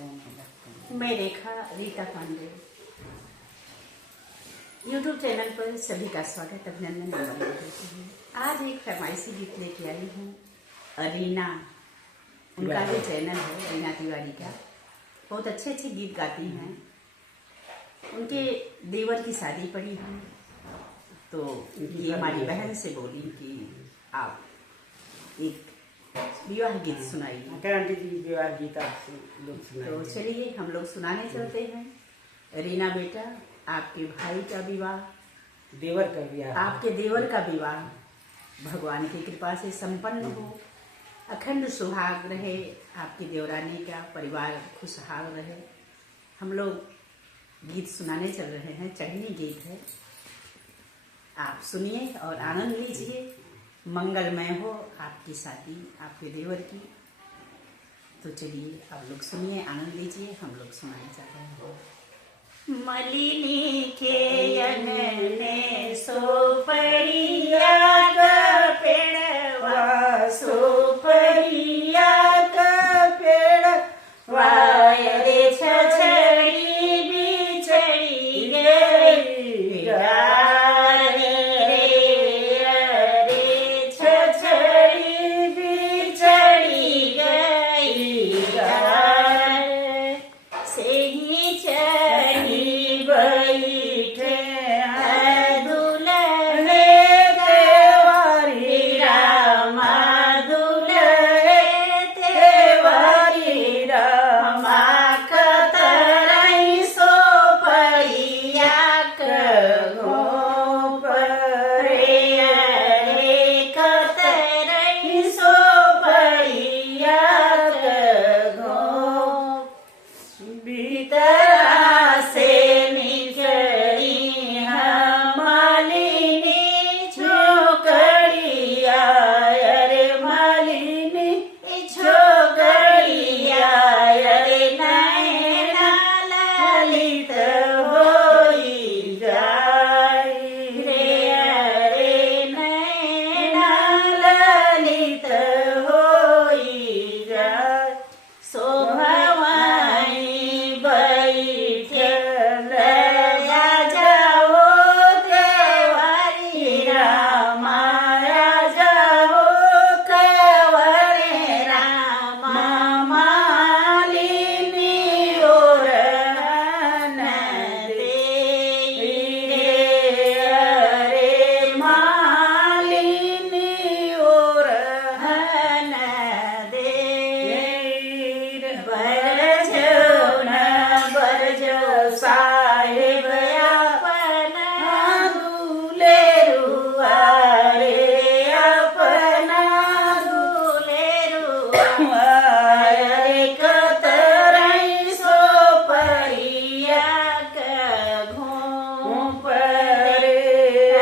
मैं रेखा रीता Pandey YouTube channel पर सभी का स्वागत अभिनंदन करती हूँ। आज एक फरमाइशी गीत लेके आई हूँ। रीना, उनका भी चैनल है रीना तिवारी का। बहुत अच्छे अच्छे गीत गाती हैं। उनके देवर की शादी पड़ी है, तो ये हमारी बहन से बोली कि आप एक विवाह गीत सुनाइए। विवाह गीत तो चलिए हम लोग सुनाने चलते हैं। रीना बेटा, आपके भाई का विवाह, देवर का विवाह, आपके देवर का विवाह भगवान की कृपा से संपन्न हो, अखंड सुहाग रहे, आपकी देवरानी का परिवार खुशहाल रहे। हम लोग गीत सुनाने चल रहे हैं, चढ़नी गीत है। आप सुनिए और आनंद लीजिए। मंगलमय हो आपकी शादी आपके देवर की। तो चलिए आप लोग सुनिए, आनंद लीजिए। हम लोग सुनाने चाहते हैं। मलिनी के अनने सोपरिया का पेड़वा, सोपरिया का पेड़वा रे छछड़ी बिछड़ी गई गारी रे छछड़ी बिछड़ी गई गारी से ही चढ़ी बैठे दुल्हे देवारी रामा, दुल्हे देवारी रामा कतरई सोपरिया कहो परे रे कतरई सोपरिया कहो भीतरा से निकली मालिनी छोकरिया, अरे मालिनी छोकरिया, अरे नैना ललित होई जाई रे, अरे नैना ललित होई जाई। शोभवाई बैठल जाओ देवारी रामा, जाओ कंवरे रामा, मालिनी ओरहन देई रे, अरे मालिनी ओरहन देई रे। बरजो न बरजो साहेब अपना दुलेरुआ रे, अपना दुलेरुआ रे कतरई सोपरिया का घोंप रे,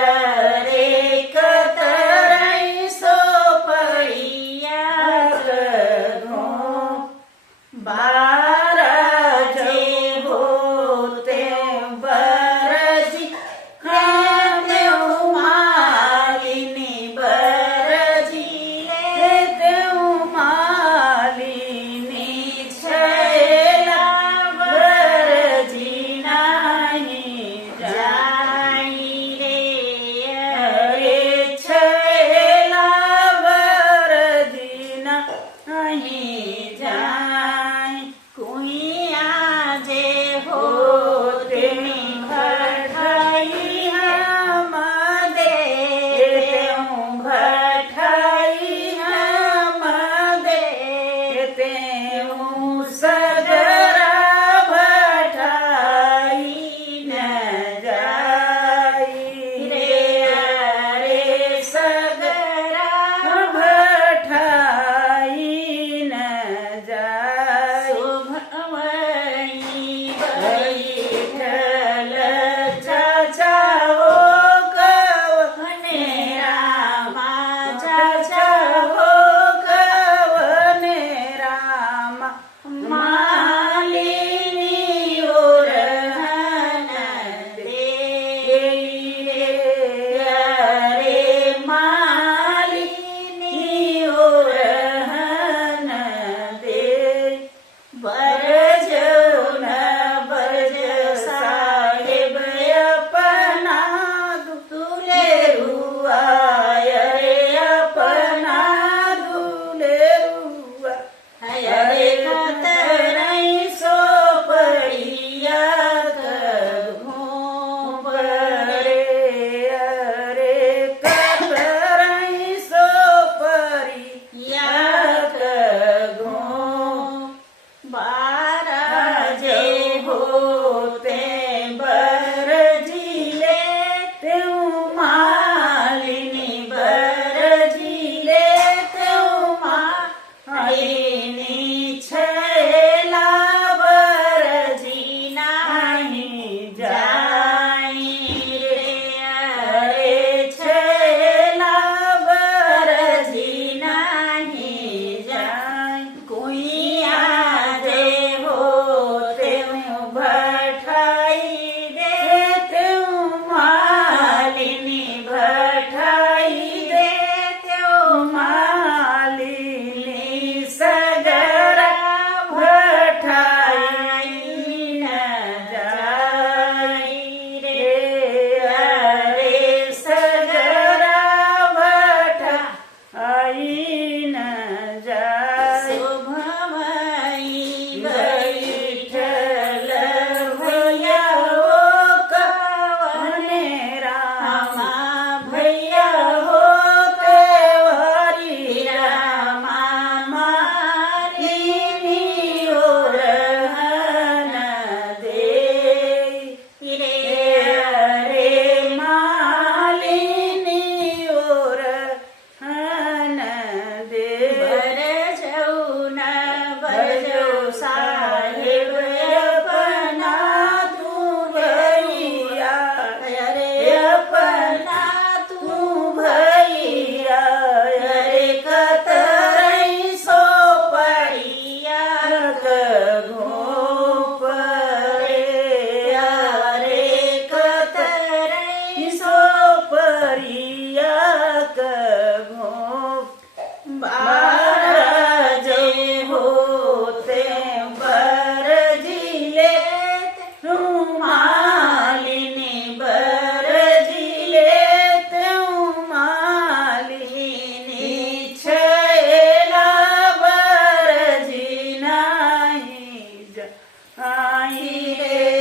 अरे कतरई सोपरिया का घोंप। बारजे होते बरजी खाते मालिनी, बरजी लेते मालिनी छैला बरजी नहीं जाई रे, अरे छैला बरजी नहीं जाई। कतरई सो पड़िया घूम अरे कतरई सो परिया घूम बाराजे होते बरजिले तेऊ मालिनी बरजिले तेऊ मालिनी छैला बरजी नाही जाई रे अरे छैला बरजी नाही जाई कुइया दे होते भठाई दे तेऊ मालिनी भठाई दे तेऊ मालिनी सगरा भठाई न जाई रे अरे सगरा भठाई न जाई शुभमयी बैठल भैया हो कवने रामा भैया हो तेवारी रामा मालिनी ओरहन दे रे अरे मालिनी ओरहन दे बरजौ न बरजौ साहेब अपना तू भैया अरे अपना तू भैया अरे कतरई सो पड़िया घूम अरे कतरई सो परिया घूम बाराजे होते बरजिले मालिनी बरजिले मालिनी छैला बरजी नाही जाई रे